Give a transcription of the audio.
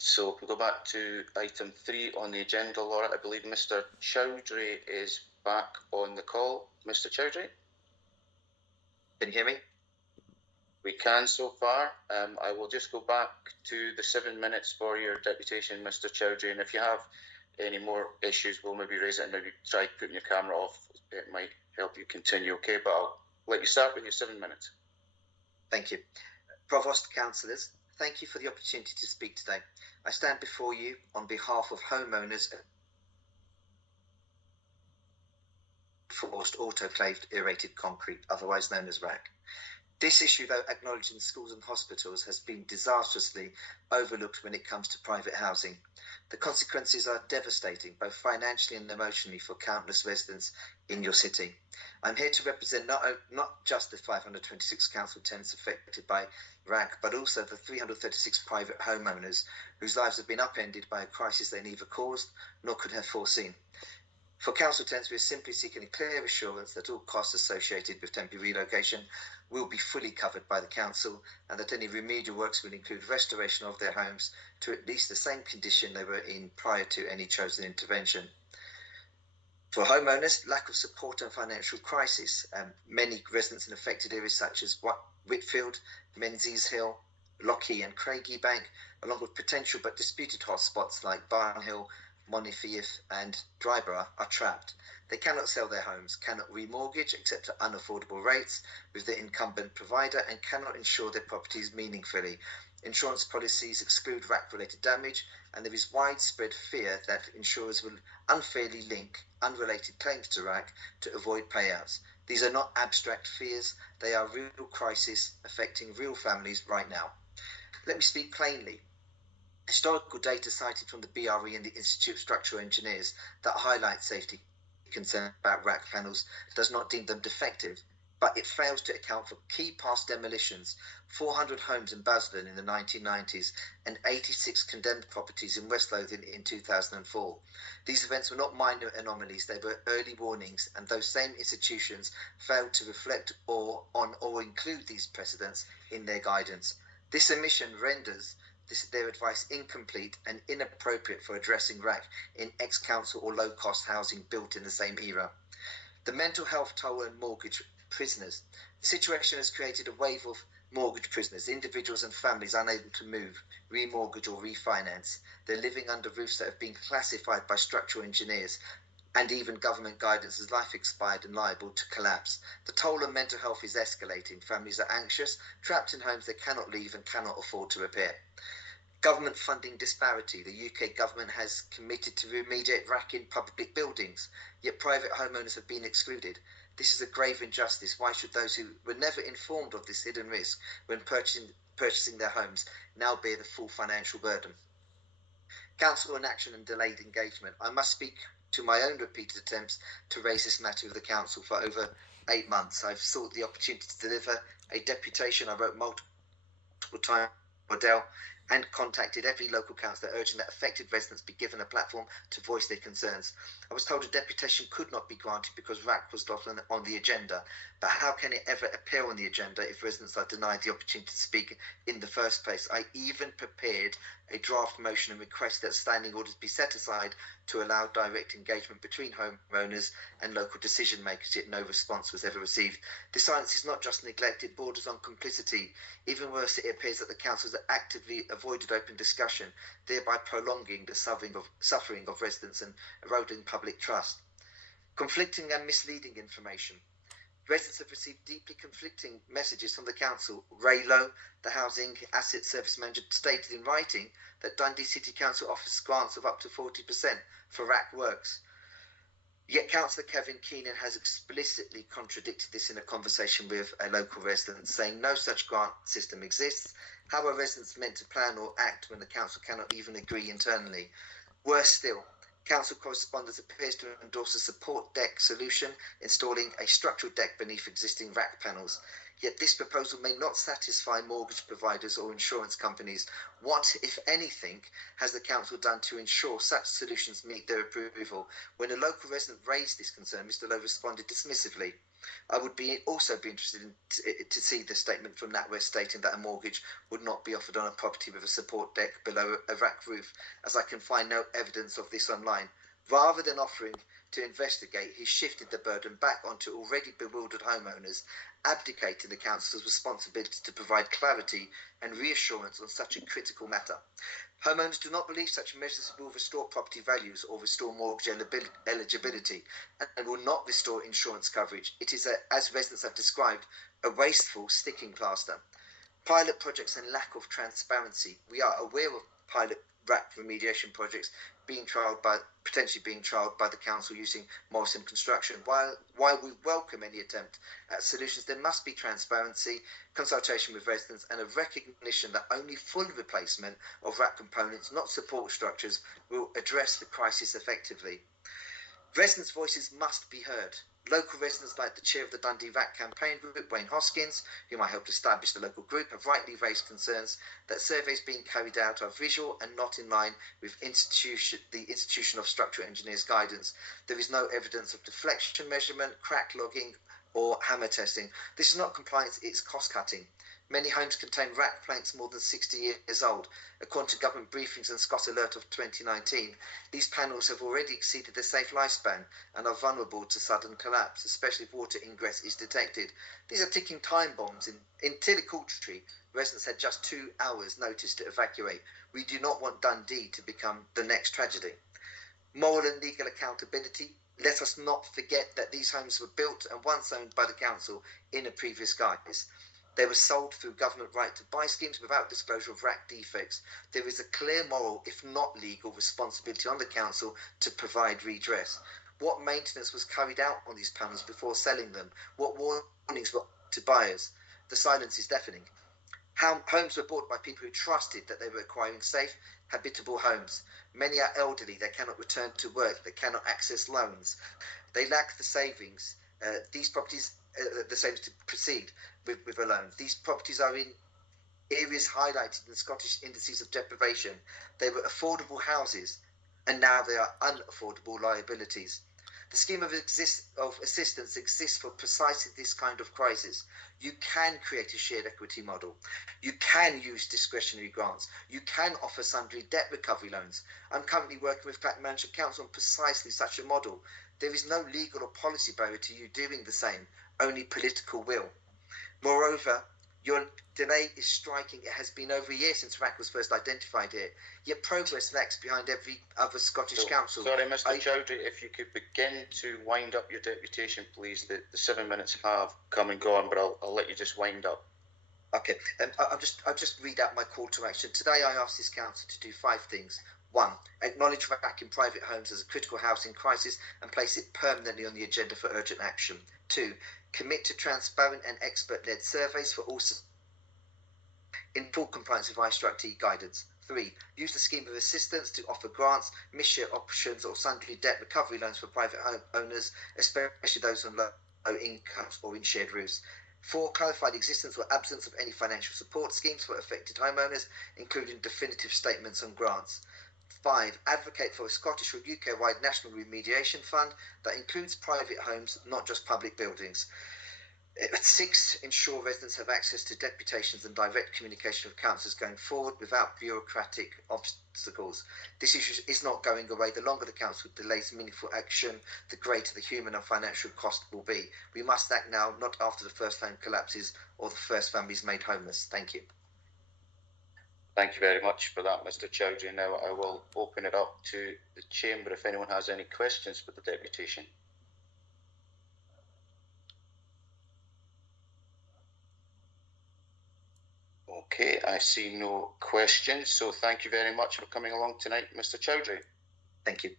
So if we go back to item 3 on the agenda, Laura, I believe Mr. Chowdhry is back on the call. Mr. Chowdhry? Can you hear me? We can so far. I will just go back to the 7 minutes for your deputation, Mr. Chowdhry, and if you have any more issues, we'll maybe raise it and maybe try putting your camera off. It might help you continue, okay? But I'll let you start with your 7 minutes. Thank you. Provost, councillors, thank you for the opportunity to speak today. I stand before you on behalf of homeowners forced autoclaved aerated concrete, otherwise known as RAAC. This issue, though acknowledged in schools and hospitals, has been disastrously overlooked when it comes to private housing. The consequences are devastating, both financially and emotionally, for countless residents in your city. I'm here to represent not just the 526 council tenants affected by RAAC, but also the 336 private homeowners whose lives have been upended by a crisis they neither caused nor could have foreseen. For council tenants, we are simply seeking a clear assurance that all costs associated with temporary relocation will be fully covered by the council, and that any remedial works will include restoration of their homes to at least the same condition they were in prior to any chosen intervention. For homeowners, lack of support and financial crisis. Many residents in affected areas such as Whitfield, Menzies Hill, Lockheed and Craigiebank, along with potential but disputed hotspots like Barnhill, Montefieth and Dryborough, are trapped. They cannot sell their homes, cannot remortgage except at unaffordable rates with their incumbent provider, and cannot insure their properties meaningfully. Insurance policies exclude RAAC-related damage, and there is widespread fear that insurers will unfairly link unrelated claims to RAAC to avoid payouts. These are not abstract fears, they are real crises affecting real families right now. Let me speak plainly. Historical data cited from the BRE and the Institute of Structural Engineers that highlight safety concerns about RAAC panels does not deem them defective, but it fails to account for key past demolitions, 400 homes in Basildon in the 1990s and 86 condemned properties in West Lothian in 2004. These events were not minor anomalies, they were early warnings, and those same institutions failed to reflect or include these precedents in their guidance. This omission renders their advice incomplete and inappropriate for addressing RAAC in ex-council or low-cost housing built in the same era. The mental health toll and mortgage prisoners. The situation has created a wave of mortgage prisoners, individuals and families unable to move, remortgage or refinance. They're living under roofs that have been classified by structural engineers and even government guidance as life expired and liable to collapse. The toll on mental health is escalating. Families are anxious, trapped in homes they cannot leave and cannot afford to repair. Government funding disparity. The UK government has committed to remediate RAAC in public buildings, yet private homeowners have been excluded. This is a grave injustice. Why should those who were never informed of this hidden risk when purchasing their homes now bear the full financial burden? Council inaction and delayed engagement. I must speak to my own repeated attempts to raise this matter with the council for over 8 months. I've sought the opportunity to deliver a deputation. I wrote multiple times to Adele and contacted every local councillor urging that affected residents be given a platform to voice their concerns. I was told a deputation could not be granted because RAAC was not on the agenda, but how can it ever appear on the agenda if residents are denied the opportunity to speak in the first place? I even prepared a draft motion and requested that standing orders be set aside to allow direct engagement between homeowners and local decision makers, yet no response was ever received. This silence is not just neglect, it borders on complicity. Even worse, it appears that the councils have actively avoided open discussion, thereby prolonging the suffering of residents and eroding public trust. Conflicting and misleading information. Residents have received deeply conflicting messages from the council. Ray Lowe, the Housing Asset Service Manager, stated in writing that Dundee City Council offers grants of up to 40% for RAAC works. Yet Councillor Kevin Keenan has explicitly contradicted this in a conversation with a local resident, saying no such grant system exists. How are residents meant to plan or act when the council cannot even agree internally? Worse still, council correspondence appears to endorse a support deck solution, installing a structural deck beneath existing RAAC panels. Yet this proposal may not satisfy mortgage providers or insurance companies. What, if anything, has the council done to ensure such solutions meet their approval? When a local resident raised this concern, Mr Lowe responded dismissively. I would also be interested to see the statement from NatWest stating that a mortgage would not be offered on a property with a support deck below a RAAC roof, as I can find no evidence of this online. Rather than offering to investigate, he shifted the burden back onto already bewildered homeowners, abdicating the council's responsibility to provide clarity and reassurance on such a critical matter. Homeowners do not believe such measures will restore property values or restore mortgage eligibility and will not restore insurance coverage. It is, as residents have described, a wasteful sticking plaster. Pilot projects and lack of transparency. We are aware of pilot RAAC remediation projects potentially being trialled by the council using Morrison Construction. While we welcome any attempt at solutions, there must be transparency, consultation with residents, and a recognition that only full replacement of RAAC components, not support structures, will address the crisis effectively. Residents' voices must be heard. Local residents like the chair of the Dundee RAAC campaign group, Wayne Hoskins, whom I helped establish the local group, have rightly raised concerns that surveys being carried out are visual and not in line with the Institution of Structural Engineers guidance. There is no evidence of deflection measurement, crack logging, or hammer testing. This is not compliance, it's cost cutting. Many homes contain RAAC planks more than 60 years old. According to government briefings and Scott Alert of 2019, these panels have already exceeded their safe lifespan and are vulnerable to sudden collapse, especially if water ingress is detected. These are ticking time bombs. In Chowdhry, residents had just 2 hours notice to evacuate. We do not want Dundee to become the next tragedy. Moral and legal accountability. Let us not forget that these homes were built and once owned by the council in a previous guise. They were sold through government right to buy schemes without disclosure of RAAC defects. There is a clear moral, if not legal, responsibility on the council to provide redress. What maintenance was carried out on these panels before selling them? What warnings were to buyers? The silence is deafening. Homes were bought by people who trusted that they were acquiring safe, habitable homes. Many are elderly, they cannot return to work, they cannot access loans. They lack the savings. These properties, the savings to proceed with a loan. These properties are in areas highlighted in the Scottish indices of deprivation. They were affordable houses, and now they are unaffordable liabilities. The scheme of assistance exists for precisely this kind of crisis. You can create a shared equity model. You can use discretionary grants. You can offer sundry debt recovery loans. I'm currently working with Clacton Manchester Council on precisely such a model. There is no legal or policy barrier to you doing the same, only political will. Moreover, your delay is striking. It has been over a year since RAAC was first identified here, yet progress lags behind every other Scottish council. Sorry, Mr. Chowdhry, if you could begin to wind up your deputation, please. The 7 minutes have come and gone, but I'll let you just wind up. Okay, I'll just read out my call to action. Today I ask this council to do 5 things. 1. Acknowledge RAAC in private homes as a critical housing crisis and place it permanently on the agenda for urgent action. 2. Commit to transparent and expert-led surveys for all in full compliance with ISTRUCT guidance. 3. Use the scheme of assistance to offer grants, mis-share options or sundry debt recovery loans for private home owners, especially those on low incomes or in shared roofs. 4. Clarify the existence or absence of any financial support schemes for affected homeowners, including definitive statements on grants. 5. Advocate for a Scottish or UK-wide national remediation fund that includes private homes, not just public buildings. 6. Ensure residents have access to deputations and direct communication with councillors going forward without bureaucratic obstacles. This issue is not going away. The longer the council delays meaningful action, the greater the human and financial cost will be. We must act now, not after the first home collapses or the first family is made homeless. Thank you. Thank you very much for that, Mr. Chowdhry. Now I will open it up to the chamber if anyone has any questions for the deputation. Okay, I see no questions, so thank you very much for coming along tonight, Mr. Chowdhry. Thank you.